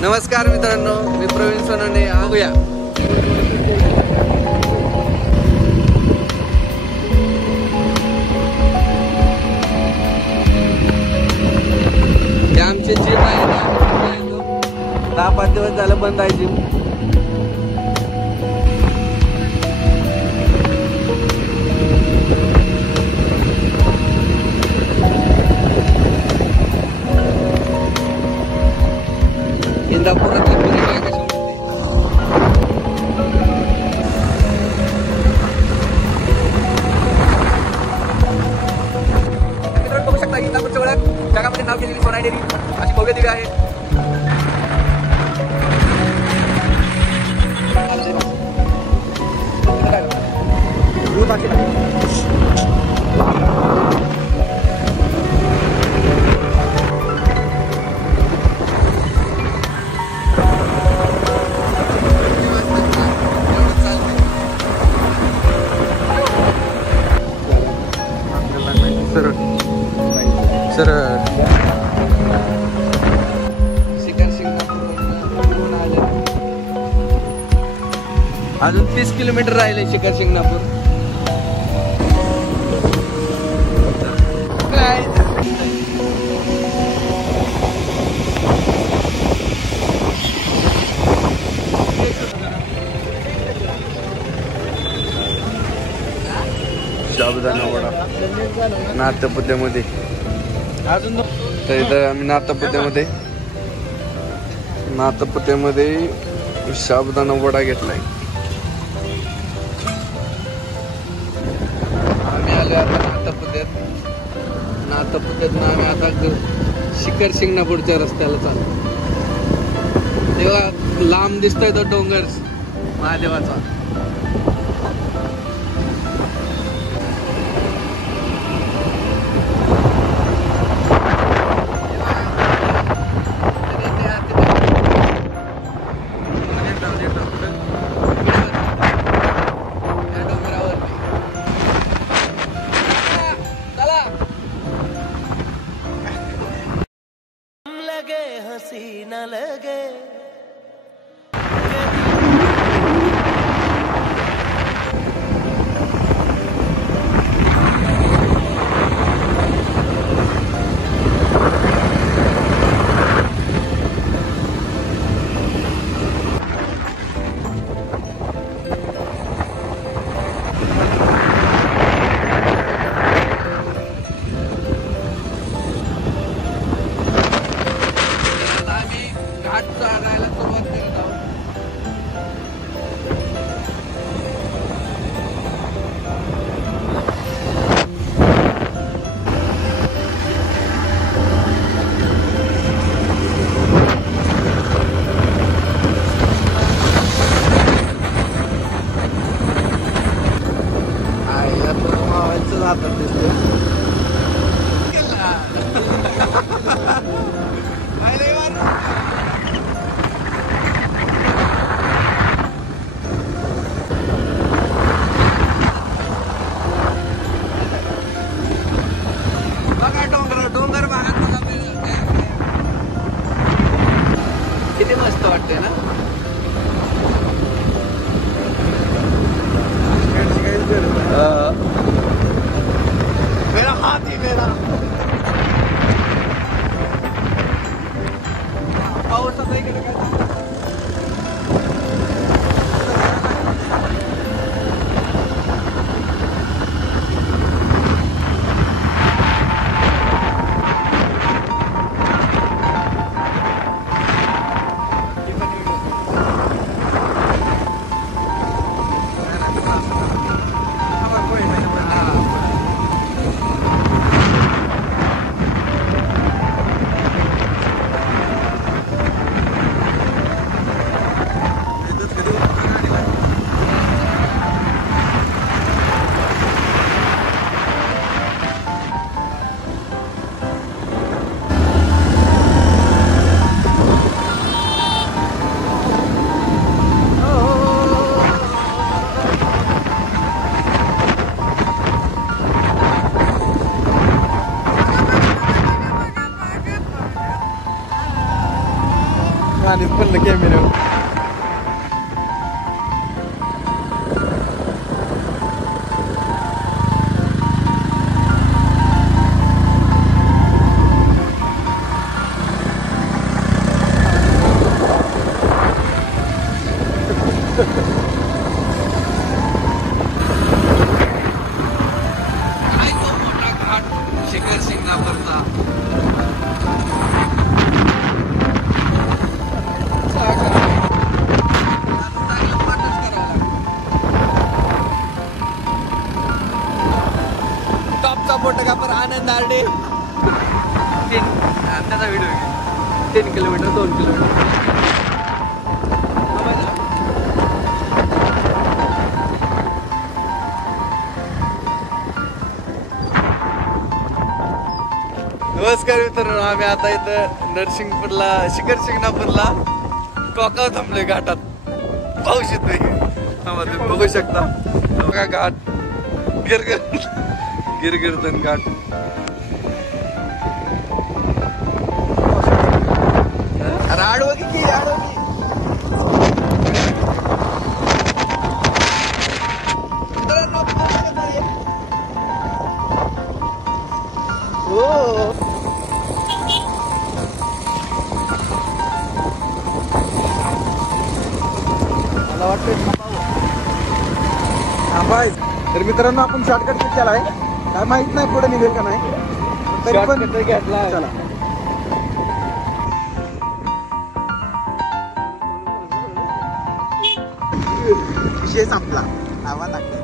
नमस्कार मित्रांनो, मी प्रवीण सोनवणे. बघूया हे आमचे जिम आहे ना, 10-5 दिवस झालं बंद आहे जिम. इंदापुरात बघू शकता. इंदापूरच्या ओळख जगामध्ये नाव केलेली सोनाई डेअरी अशी भव्य दिव्य आहे. सर शिखर शिंगणापूर आले, अजून 30 किलोमीटर राहिले शिखर शिंगणापूर. साबुदाणा वडा नाथपुत्यामध्ये. तर इथं आम्ही नाथपुत्यामध्ये साबुदाणा वडा घेतलाय. आम्ही आलो आता नाथपुत्यातनं आम्ही आता शिखर शिंगणापूरच्या रस्त्याला चाललो. तेव्हा लांब दिसतोय तो डोंगर महादेवाचा. हसीना लगे किती मस्त वाटते ना. मेरा हाथ ही मेरा पाऊस आता इकडे काय आधीच पडलं कॅमेऱ्यावर. काय तो मोठा घाट शिखर शिंगणापूरचा. टॉपचा फोटोग्राफर आनंद आरडे. त्याचा व्हिडिओ घे. 3 किलोमीटर 2 किलोमीटर. नमस्कार मित्रांनो, आम्ही आता इथं नरसिंगपूरला शिखर शिंगणापूरला टोकावर थांबलोय घाटात. पाऊस येतोय. तुम्ही बघू शकता बघा घाट गिरगिर्दन घाट. अरे आडवं की आडवं की. हो मला वाटतं थांबाय. तर मित्रांनो, आपण शॉर्टकट केला आहे. काय माहित नाही पुढे निघेल का नाही, तरी पण घेतला. चला. विषय संपला. नावा टाकते.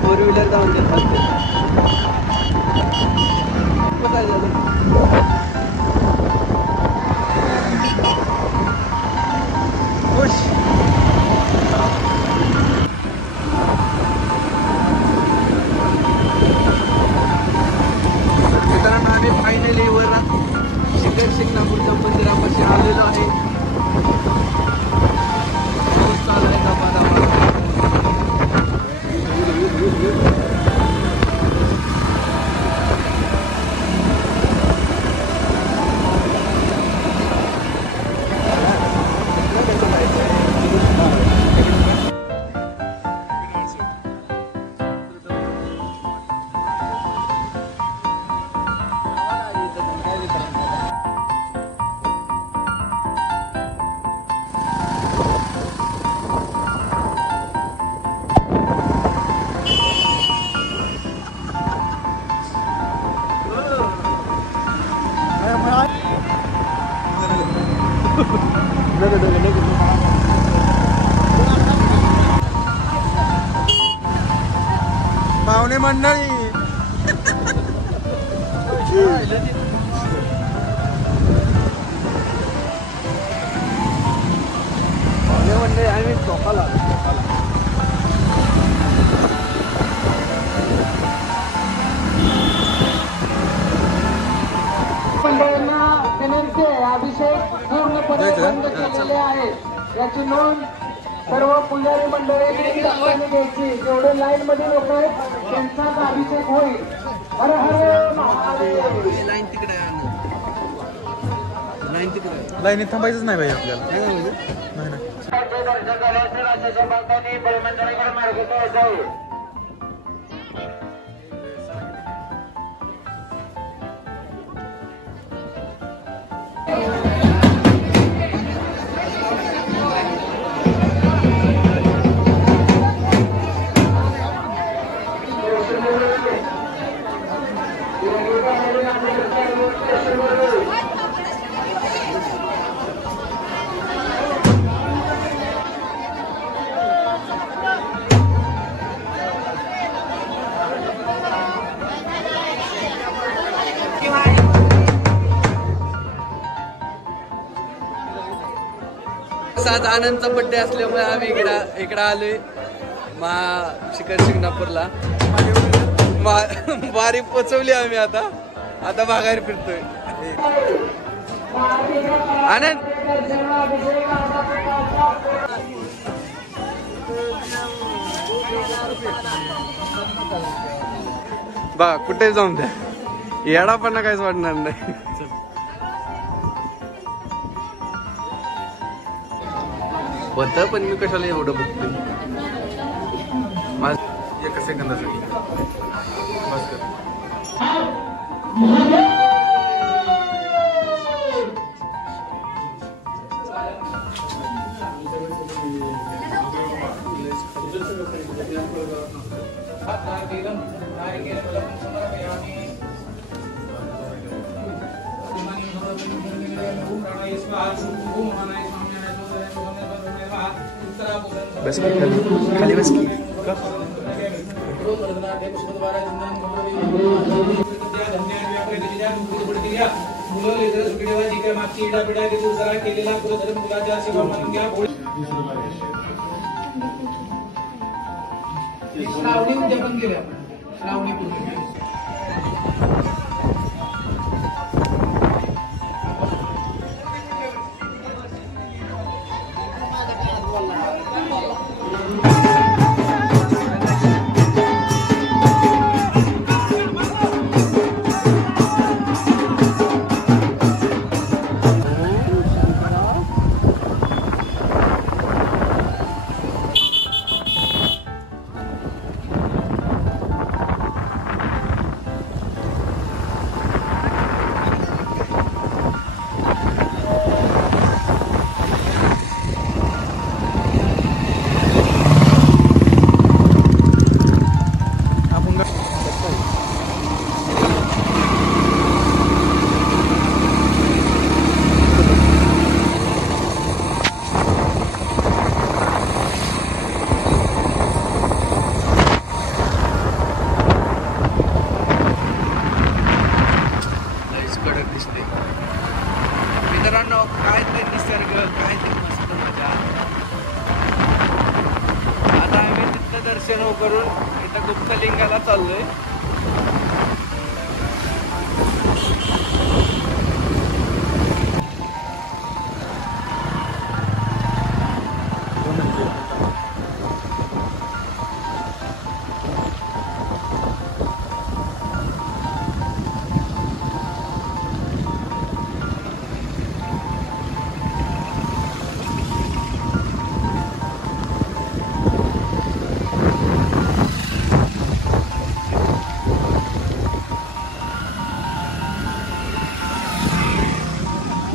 फोर व्हीलर जाऊन देतात. काय झालं? मित्रांनो, आम्ही फायनली वर शिखर शिंगणापूरच्या मंदिरापाशी आलेलो आहे. पाऊस चालू आहे दबा. पाहुणे मंडळी, आम्ही टोकाला मंडळांना विनंती आहे, अभिषेक पूर्णपणे बंद केलेले आहे. याची नोंद सर्व पुजारी मंडळी घ्यायची. जेवढे लाईन मध्ये लोक आहेत त्यांचाच अभिषेक होईल. हर हर महादेव. लाईन तिकडे आहे. लाईन तिकडे. लाईनीत थांबायचंच नाही भाई आपल्याला. नाही ना. दर्शन झाल्यानंतर राज्याच्या भक्तांनी बळीमंदिराकडे मार्ग जाईल. आज आनंदचा बड्डे असल्यामुळे आम्ही इकडं आलोय शिखर शिंगणापूरला. वारी पोचवली आम्ही आता माघारी फिरतोय. आनंद बा कुठे जाऊन द्या, येडापणा काहीच वाटणार नाही. होतं पण मी कशाला एवढं बघतोय. माझं एका सेकंदासाठी बस कर. बस खाली बस की. श्रावणी उद्यापन केलं. श्रावणी मित्रांनो, काय ते निसर्ग, काय ते मस्त मजा. आता आम्ही तिथं दर्शन करून इथं गुप्तलिंगाला चाललोय.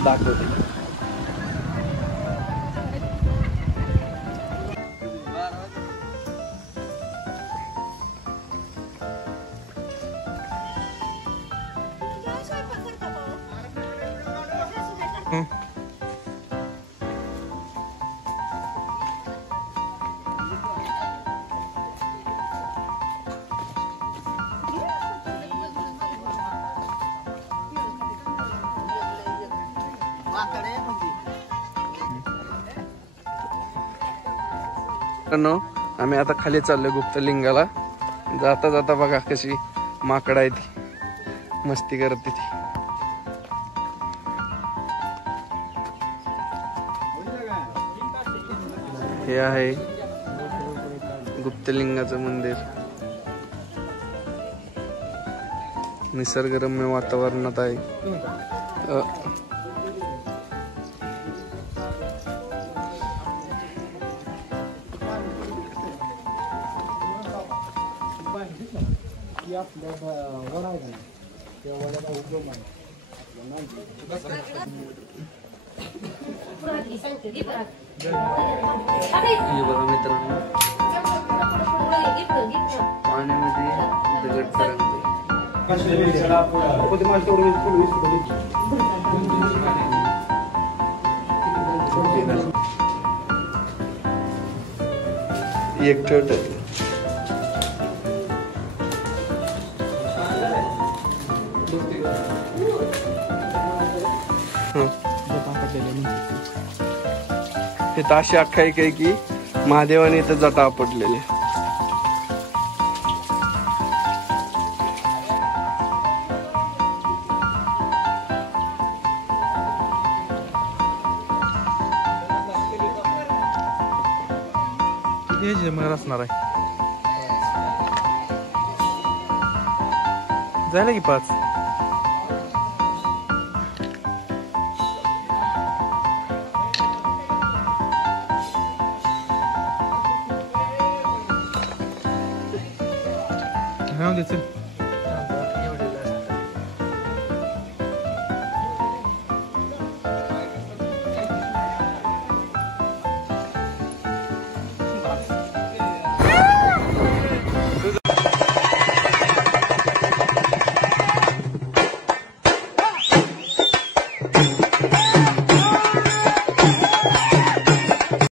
दाखवते. आम्ही आता खाली चाललोय गुप्तलिंगाला. जाता जाता बघा कशी माकड आहे ती मस्ती करत तिथे. हे आहे गुप्तलिंगाचं मंदिर. निसर्गरम्य वातावरणात आहे. हे बघा मित्रांनो, पाण्यामध्ये दगड तरंगते. एक ठेवत इथं अशी आख्यायिक आहे की महादेवाने इथं जटा आपटलेली. असणार आहे जायला की 5. हा चल